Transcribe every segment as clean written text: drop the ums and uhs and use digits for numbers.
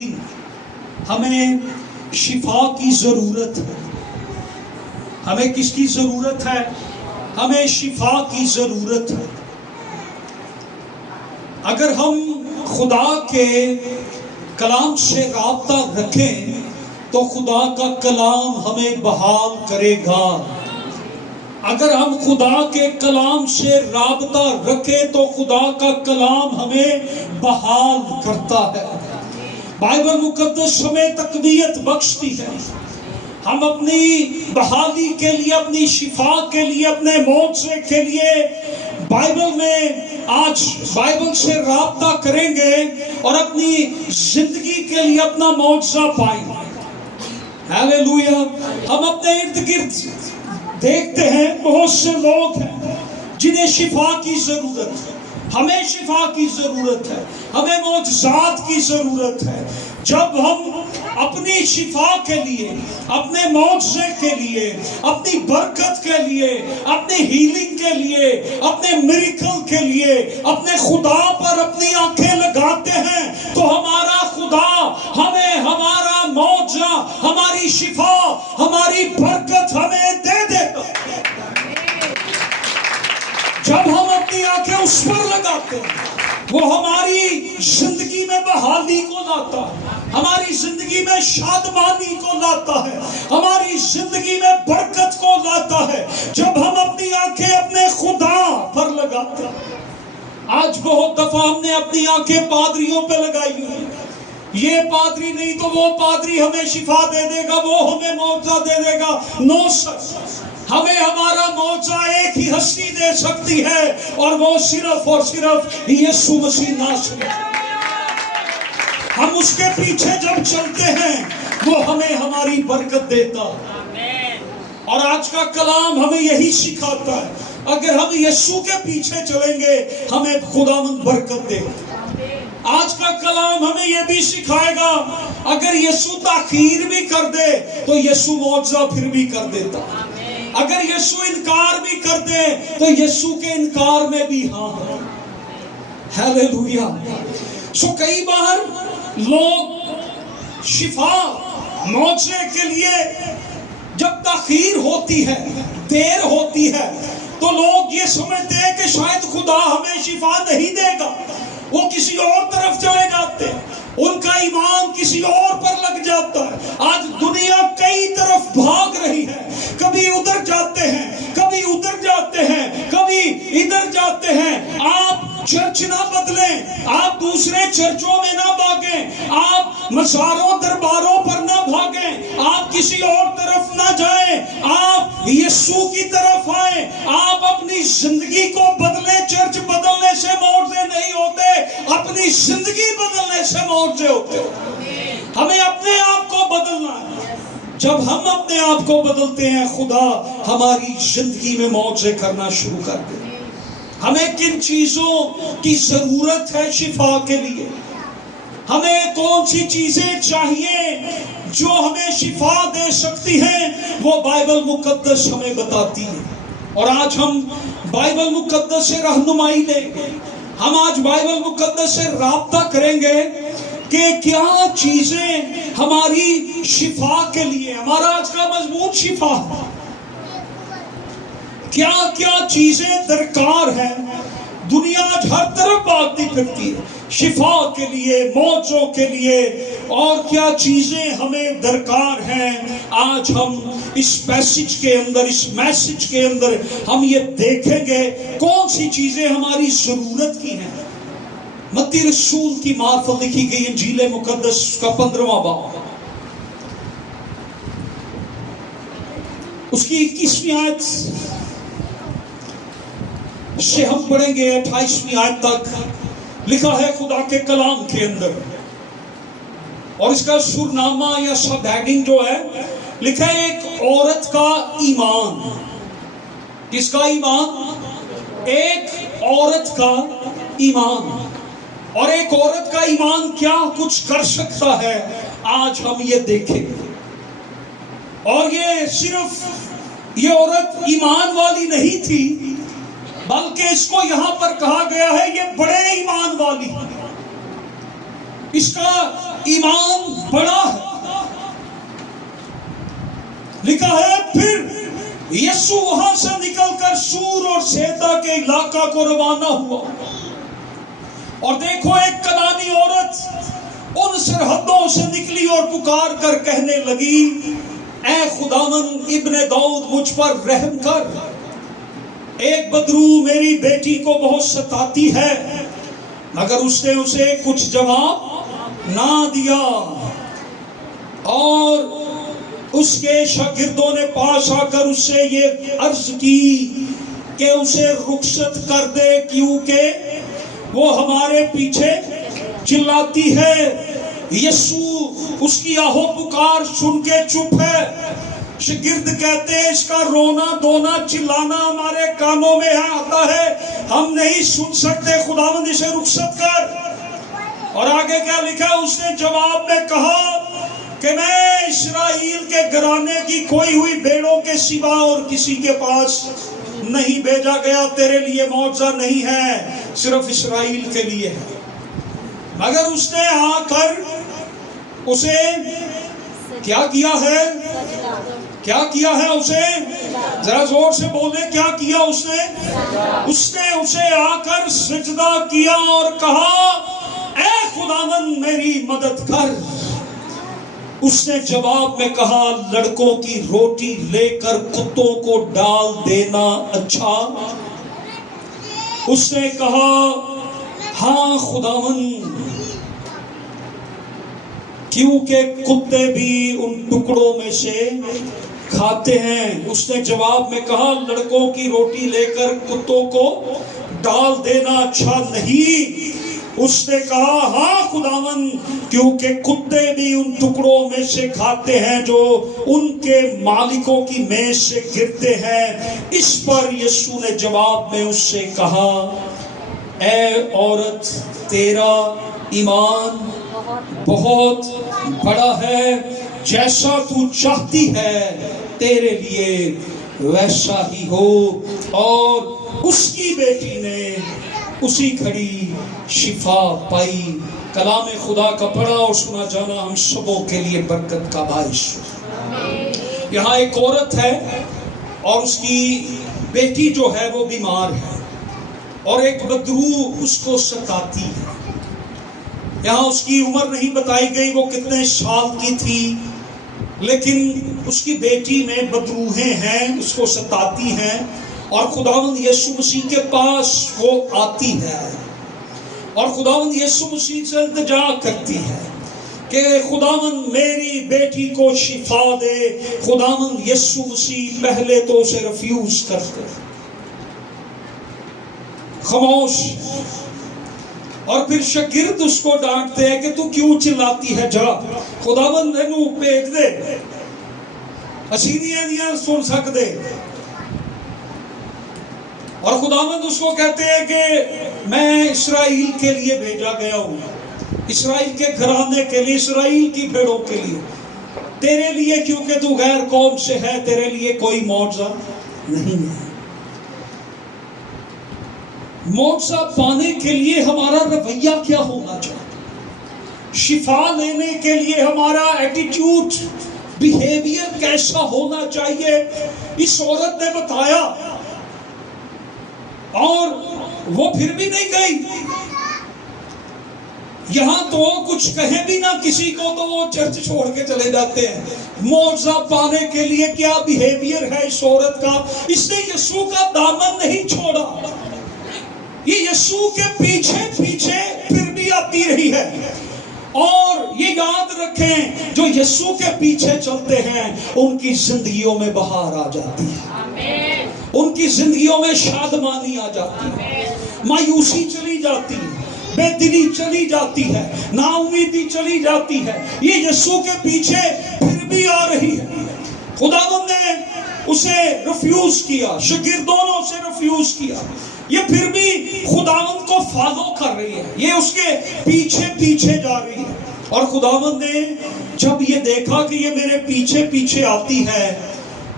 ہمیں شفا کی ضرورت ہے. ہمیں کس کی ضرورت ہے؟ ہمیں شفا کی ضرورت ہے. اگر ہم خدا کے کلام سے رابطہ رکھیں تو خدا کا کلام ہمیں بحال کرے گا. اگر ہم خدا کے کلام سے رابطہ رکھیں تو خدا کا کلام ہمیں بحال کرتا ہے. بائبل مقدس ہمیں تقویت بخشتی ہے. ہم اپنی بحالی کے لیے، اپنی شفا کے لیے، اپنے معجزے کے لیے بائبل میں آج بائبل سے رابطہ کریں گے اور اپنی زندگی کے لیے اپنا معجزہ پائیں گے. ہاللویا. ہم اپنے ارد گرد دیکھتے ہیں بہت سے لوگ ہیں جنہیں شفا کی ضرورت ہے. ہمیں شفا کی ضرورت ہے، ہمیں معجزات کی ضرورت ہے. جب ہم اپنی شفا کے لیے، اپنے معجزے کے لیے، اپنی برکت کے لیے، اپنی ہیلنگ کے لیے، اپنے میریکل کے لیے اپنے خدا پر اپنی آنکھیں لگاتے ہیں تو ہمارا خدا ہمیں ہمارا معجزہ، ہماری شفا، ہماری برکت ہمیں دے دیتا. جب ہم اپنی آنکھیں اس پر لگاتے ہیں وہ ہماری زندگی میں بحالی کو لاتا ہے، ہماری زندگی میں شادمانی کو لاتا ہے، ہماری زندگی میں برکت کو لاتا ہے جب ہم اپنی آنکھیں اپنے خدا پر لگاتے ہیں. آج بہت دفعہ ہم نے اپنی آنکھیں پادریوں پہ لگائی ہیں. یہ پادری نہیں تو وہ پادری ہمیں شفا دے دے گا، وہ ہمیں معجزہ دے دے گا. نو سر، ہمیں ہمارا معجزہ ایک ہی ہستی دے سکتی ہے اور وہ صرف اور صرف یسوع مسیح ناصری. ہم اس کے پیچھے جب چلتے ہیں وہ ہمیں ہماری برکت دیتا. اور آج کا کلام ہمیں یہی سکھاتا ہے، اگر ہم یسوع کے پیچھے چلیں گے ہمیں خداوند برکت دے گا. آج کا کلام ہمیں یہ بھی سکھائے گا اگر یسوع تاخیر بھی کر دے تو یسوع معجزہ پھر بھی کر دیتا. اگر یسوع انکار بھی کر دے تو یسوع کے انکار میں بھی ہاں ہے. ہاللویا. سو کئی بار لوگ شفا معجزے کے لیے جب تاخیر ہوتی ہے، دیر ہوتی ہے، تو لوگ یہ سمجھتے ہیں کہ شاید خدا ہمیں شفا نہیں دے گا. وہ کسی اور طرف چلے جاتے ہیں، ان کا ایمان کسی اور پر لگ جاتا ہے. آج دنیا کئی طرف بھاگ رہی ہے، کبھی ادھر جاتے ہیں، کبھی ادھر جاتے ہیں، کبھی ادھر جاتے ہیں. آپ چرچ نہ بدلیں، آپ دوسرے چرچوں میں نہ بھاگیں، آپ مزاروں درباروں پر نہ بھاگیں، آپ کسی اور طرف نہ جائیں، آپ یسوع کی طرف آئیں. آپ اپنی زندگی کو بدلیں. چرچ بدلنے سے معجزے نہیں ہوتے، اپنی زندگی بدلنے سے معجزے ہوتے. ہمیں اپنے آپ کو بدلنا ہے. جب ہم اپنے آپ کو بدلتے ہیں خدا ہماری زندگی میں معجزے کرنا شروع کر دے. ہمیں کن چیزوں کی ضرورت ہے شفا کے لیے؟ ہمیں کون سی چیزیں چاہیے جو ہمیں شفا دے سکتی ہیں؟ وہ بائبل مقدس ہمیں بتاتی ہے. اور آج ہم بائبل مقدس سے رہنمائی لیں گے. ہم آج بائبل مقدس سے رابطہ کریں گے کہ کیا چیزیں ہماری شفا کے لیے، ہمارا آج کا مضمون شفا ہے، کیا کیا چیزیں درکار ہیں. دنیا آج ہر طرف بھاگتی پھرتی ہے شفا کے لیے، معجزوں کے لیے، اور کیا چیزیں ہمیں درکار ہیں. آج ہم اس میسج کے اندر ہم یہ دیکھیں گے کون سی چیزیں ہماری ضرورت کی ہیں. متی رسول کی معرفت لکھی گئی انجیل مقدس کا 15واں باب، اس کی 21ویں آیت سے ہم پڑھیں گے 28ویں آیت تک. لکھا ہے خدا کے کلام کے اندر، اور اس کا سرنامہ یا سب ہیڈنگ جو ہے لکھا ہے ایک عورت کا ایمان. کس کا ایمان؟ ایک عورت کا ایمان. اور ایک عورت کا ایمان کیا کچھ کر سکتا ہے آج ہم یہ دیکھیں گے. اور یہ صرف یہ عورت ایمان والی نہیں تھی بلکہ اس کو یہاں پر کہا گیا ہے یہ بڑے ایمان والی. اس کا ایمان بڑا ہے. لکھا ہے پھر یسوع وہاں سے نکل کر سور اور سیدا کے علاقہ کو روانہ ہوا، اور دیکھو ایک کنعانی عورت ان سرحدوں سے نکلی اور پکار کر کہنے لگی، اے خداوند ابن داؤد مجھ پر رحم کر، ایک بدرو میری بیٹی کو بہت ستاتی ہے. مگر اس نے اسے کچھ جواب نہ دیا، اور اس کے شاگردوں نے پاس آ کر اس سے یہ عرض کی کہ اسے رخصت کر دے، کیونکہ وہ ہمارے پیچھے چلاتی ہے. یسوع اس کی آہو پکار سن کے چپ ہے. شاگرد کہتے ہیں اس کا رونا دھونا چلانا ہمارے کانوں میں آتا ہے، ہم نہیں سن سکتے، خداوند اسے رخصت کر. اور آگے کیا لکھا، اس نے جواب میں کہا کہ میں اسرائیل کے گھرانے کی کھوئی ہوئی بھیڑوں کے سوا اور کسی کے پاس نہیں بھیجا گیا. تیرے لیے معجزہ نہیں ہے، صرف اسرائیل کے لیے ہے. مگر اس نے آ کر اسے کیا کیا ہے؟ کیا کیا ہے اسے؟ ذرا زور سے بولے، کیا کیا اس نے؟ اس نے اسے آ کر سجدہ کیا اور کہا، اے خداوند میری مدد کر. اس نے جواب میں کہا، لڑکوں کی روٹی لے کر کتوں کو ڈال دینا اچھا؟ اس نے کہا، ہاں خداوند، کیونکہ کتے بھی ان ٹکڑوں میں سے کھاتے ہیں. اس نے جواب میں کہا، لڑکوں کی روٹی لے کر کتوں کو ڈال دینا اچھا نہیں. اس نے کہا، ہاں خداوند، کیونکہ کتے بھی ان ٹکڑوں میں سے کھاتے ہیں جو ان کے مالکوں کی میز سے گرتے ہیں. اس پر یسوع نے جواب میں اس سے کہا، اے عورت، تیرا ایمان بہت بڑا ہے، جیسا تو چاہتی ہے تیرے لیے ویسا ہی ہو. اور اس کی بیٹی نے اسی گھڑی شفا پائی. کلام خدا کا پڑھا اور سنا جانا ہم سبوں کے لیے برکت کا باعث. یہاں ایک عورت ہے اور اس کی بیٹی جو ہے وہ بیمار ہے، اور ایک بدرو اس کو ستاتی ہے. یہاں اس کی عمر نہیں بتائی گئی وہ کتنے سال کی تھی، لیکن اس کی بیٹی میں بدروہیں ہیں، اس کو ستاتی ہیں، اور خداوند یسوع مسیح کے پاس وہ آتی ہے اور خداوند یسوع مسیح سے التجا کرتی ہے کہ خداوند میری بیٹی کو شفا دے. خداوند یسوع مسیح پہلے تو اسے ریفیوز کرتے، خاموش، اور پھر شاگرد اس کو ڈانٹتے ہیں کہ تو کیوں چلاتی ہے، جا خداوند نو بھیج دے، اسی نہیں سن سکتے. اور خداوند اس کو کہتے ہیں کہ میں اسرائیل کے لیے بھیجا گیا ہوں، اسرائیل کے گھرانے کے لیے، اسرائیل کی بھیڑوں کے لیے. تیرے لیے کیونکہ تو غیر قوم سے ہے، تیرے لیے کوئی معجزہ نہیں ہے. معجزہ پانے کے لیے ہمارا رویہ کیا ہونا چاہیے؟ شفا لینے کے لیے ہمارا ایٹیٹیوڈ، بیہیویئر کیسا ہونا چاہیے؟ اس عورت نے بتایا اور وہ پھر بھی نہیں گئی. یہاں تو کچھ کہیں بھی نہ کسی کو تو وہ چرچ چھوڑ کے چلے جاتے ہیں. معجزہ پانے کے لیے کیا بیہیویئر ہے اس عورت کا؟ اس نے یسوع کا دامن نہیں چھوڑا، یہ یسوع کے پیچھے پیچھے پھر بھی آتی رہی ہے. اور یہ یاد رکھیں، جو یسوع کے پیچھے چلتے ہیں ان کی زندگیوں میں بہار آ جاتی ہے، ان کی زندگیوں میں شادمانی آ جاتی ہے، مایوسی چلی جاتی ہے، بے دلی چلی جاتی ہے، نا امیدی چلی جاتی ہے. یہ یسوع کے پیچھے پھر بھی آ رہی ہے. خداوند نے اسے ریفیوز کیا، شاگردوں نے اسے ریفیوز کیا، یہ پھر بھی خداوند کو فالو کر رہی ہے، یہ اس کے پیچھے پیچھے جا رہی ہے. اور خداوند نے جب یہ دیکھا کہ یہ میرے پیچھے پیچھے آتی ہے،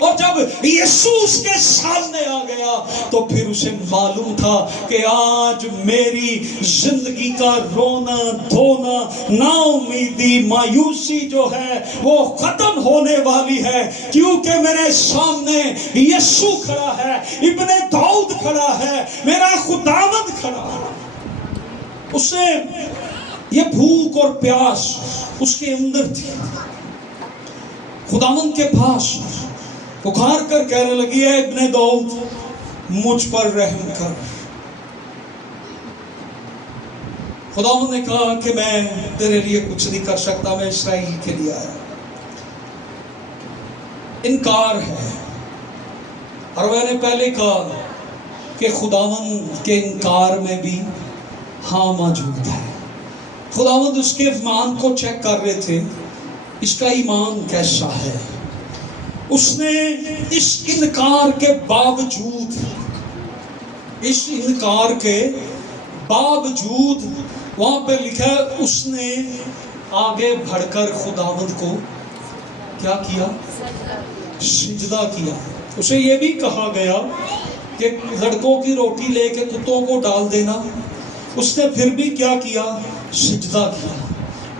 اور جب یسوع اس کے سامنے آ گیا تو پھر اسے معلوم تھا کہ آج میری زندگی کا رونا دھونا نا امیدی مایوسی جو ہے وہ ختم ہونے والی ہے، کیونکہ میرے سامنے یسوع کھڑا ہے، ابن داؤد کھڑا ہے، میرا خداوند کھڑا ہے۔ اسے یہ بھوک اور پیاس اس کے اندر تھی، خداوند کے پاس پکار کر کہنے لگی ہے ابن داؤد مجھ پر رحم کر۔ خداوند نے کہا کہ میں تیرے لیے کچھ نہیں کر سکتا، میں اسرائیل کے لیے آیا۔ انکار ہے، اور میں نے پہلے کہا کہ خداوند کے انکار میں بھی ہاں موجود ہے۔ خداوند اس کے ایمان کو چیک کر رہے تھے، اس کا ایمان کیسا ہے۔ اس نے اس انکار کے باوجود، اس انکار کے باوجود وہاں پہ لکھا ہے اس نے آگے بڑھ کر خداوند کو کیا کیا؟ سجدہ کیا۔ اسے یہ بھی کہا گیا کہ لڑکوں کی روٹی لے کے کتوں کو ڈال دینا، اس نے پھر بھی کیا کیا؟ سجدہ کیا۔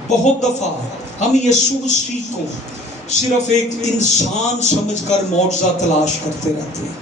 بہت دفعہ ہم یسوع مسیح کو صرف ایک انسان سمجھ کر معجزہ تلاش کرتے رہتے ہیں،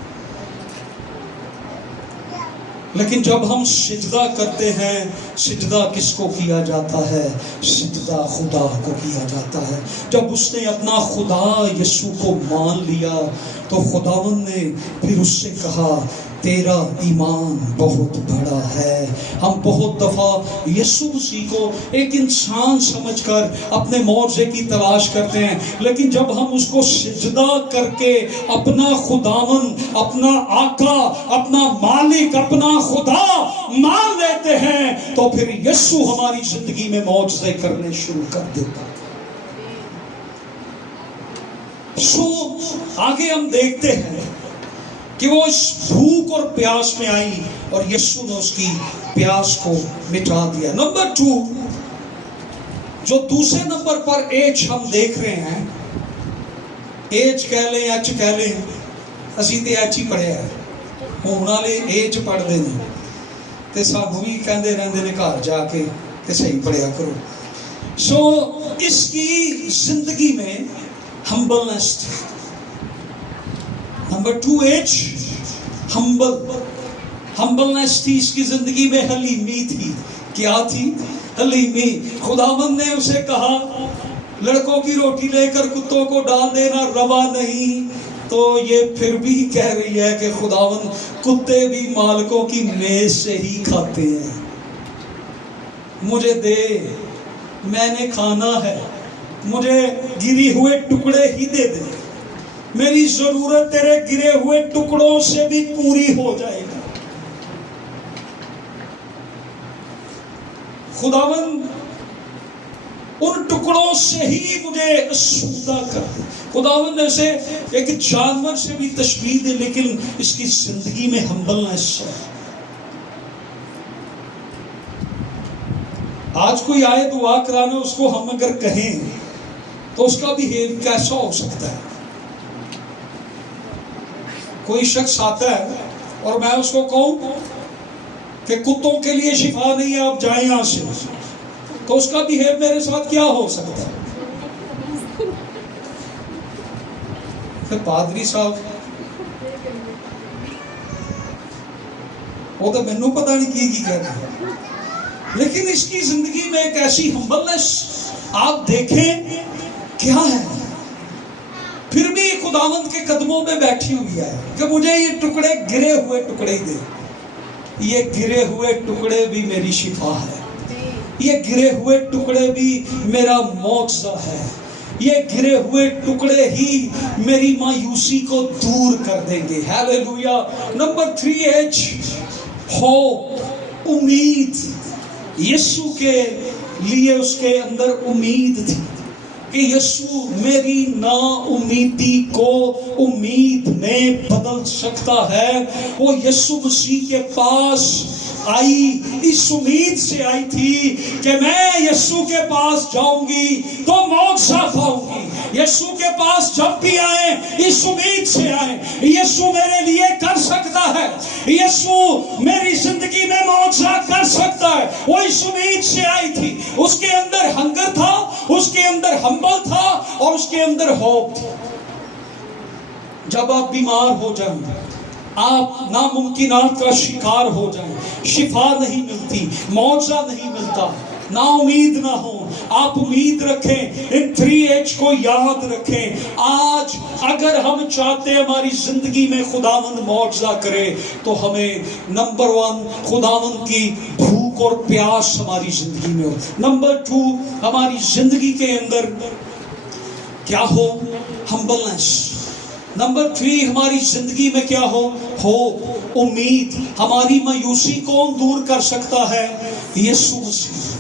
لیکن جب ہم سجدہ کرتے ہیں، سجدہ کس کو کیا جاتا ہے؟ سجدہ خدا کو کیا جاتا ہے۔ جب اس نے اپنا خدا یسوع کو مان لیا تو خداوند نے پھر اس سے کہا تیرا ایمان بہت بڑا ہے۔ ہم بہت دفعہ یسوع مسیح کو ایک انسان سمجھ کر اپنے معجزے کی تلاش کرتے ہیں، لیکن جب ہم اس کو سجدہ کر کے اپنا خداوند، اپنا آقا، اپنا مالک، اپنا خدا مان لیتے ہیں تو پھر یسوع ہماری زندگی میں معجزے کرنے شروع کر دیتا ہے۔ آگے ہم دیکھتے ہیں کہ وہ اس بھوک اور پیاس میں آئی اور یسوع نے اس کی پیاس کو مٹا دیا۔ نمبر 2، جو دوسرے نمبر پر ایج ہم دیکھ رہے ہیں، ایج کہہ لیں ایچ کہہ لیں، اسی تے ایچ ہی پڑھے ہیں، ہون والے ایج پڑھ دیں تے سانوں بھی کہندے رہندے نے گھر جا کے کہ صحیح پڑھیا کرو۔ اس کی زندگی میں ہمبلنس تھی۔ نمبر 2 ایج ہمبلنس تھی اس کی زندگی میں، حلیمی تھی۔ کیا تھی؟ حلیمی۔ خداوند نے اسے کہا لڑکوں کی روٹی لے کر کتوں کو ڈال دینا روا نہیں، تو یہ پھر بھی کہہ رہی ہے کہ خداوند کتے بھی مالکوں کی میز سے ہی کھاتے ہیں، مجھے دے، میں نے کھانا ہے، مجھے گری ہوئے ٹکڑے ہی دے دے، میری ضرورت تیرے گرے ہوئے ٹکڑوں سے بھی پوری ہو جائے گا۔ خداوند ان ٹکڑوں سے ہی مجھے آسودہ کر دے۔ خداوند نے اسے ایک جانور سے بھی تشبیہ دے، لیکن اس کی زندگی میں ہمبلنس ہے۔ آج کوئی آئے دعا کرانے، اس کو ہم اگر کہیں تو اس کا بیہیو کیسا ہو سکتا ہے؟ کوئی شخص آتا ہے اور میں اس کو کہوں کہ کتوں کے لیے شفا نہیں ہے، آپ جائیں یہاں سے، تو اس کا بیہیو میرے ساتھ کیا ہو سکتا ہے؟ پھر پادری صاحب وہ تو مینوں پتہ نہیں کی کہنا ہے، لیکن اس کی زندگی میں ایک ایسی ہمبلنس آپ دیکھیں کیا ہے، پھر بھی خداوند کے قدموں میں بیٹھی ہوئی ہے کہ مجھے یہ ٹکڑے گرے ہوئے ٹکڑے دے، یہ گرے ہوئے ٹکڑے بھی میری شفا ہے، یہ گرے ہوئے ٹکڑے بھی میرا معجزہ ہے، یہ گرے ہوئے ٹکڑے ہی میری مایوسی کو دور کر دیں گے۔ ہیلیلویا۔ نمبر 3 ایچ ہوپ، امید۔ یسوع کے لیے اس کے اندر امید تھی کہ یسوع میری نا امیدی کو امید میں بدل سکتا ہے۔ وہ یسوع مسیح کے پاس آئی اس امید سے آئی تھی کہ میں یسوع کے پاس جاؤں گی تو معجزہ پاؤں گی۔ یسوع کے پاس جب بھی آئیں اس امید سے آئیں یسوع میرے لیے کر سکتا ہے، یسوع میری زندگی میں معجزہ کر سکتا ہے۔ وہ اس امید سے آئی تھی، اس کے اندر ہنگر تھا، اس کے اندر ہمبل تھا اور اس کے اندر ہوپ تھا۔ جب آپ بیمار ہو جائیں، آپ ناممکنات کا شکار ہو جائیں، شفا نہیں ملتی، معجزہ نہیں ملتا، نا امید نہ ہو، آپ امید رکھیں، ان 3H کو یاد رکھیں۔ آج اگر ہم چاہتے ہیں ہماری زندگی میں خداوند معجزہ کرے تو ہمیں نمبر 1 خداوند کی بھوک اور پیاس ہماری زندگی میں ہو۔ نمبر 2 ہماری زندگی کے اندر کیا ہو؟ ہمبلنس۔ نمبر 3 ہماری زندگی میں کیا ہو؟ امید۔ ہماری مایوسی کون دور کر سکتا ہے؟ یسوع مسیح۔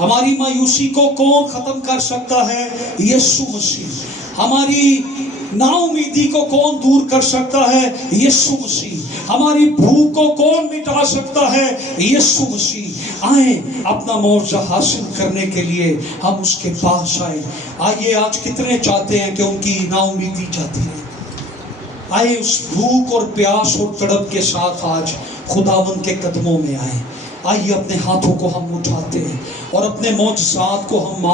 ہماری مایوسی کو کون ختم کر سکتا ہے؟ یسوع مسیح۔ ہماری نا امیدی کو کون دور کر سکتا ہے؟ یسوع مسیح۔ ہماری بھوک کو کون مٹا سکتا ہے؟ یسوع مسیح۔ آئیں اپنا معجزہ حاصل کرنے کے لیے ہم اس کے پاس آئیں۔ آئیے، آج کتنے چاہتے ہیں کہ ان کی نا امیدی جاتی ہے؟ آئے اس بھوک اور پیاس اور تڑپ کے ساتھ آج خداوند کے قدموں میں آئیں۔ آئیے اپنے ہاتھوں کو ہم اٹھاتے ہیں اور اپنے معجزات کو ہم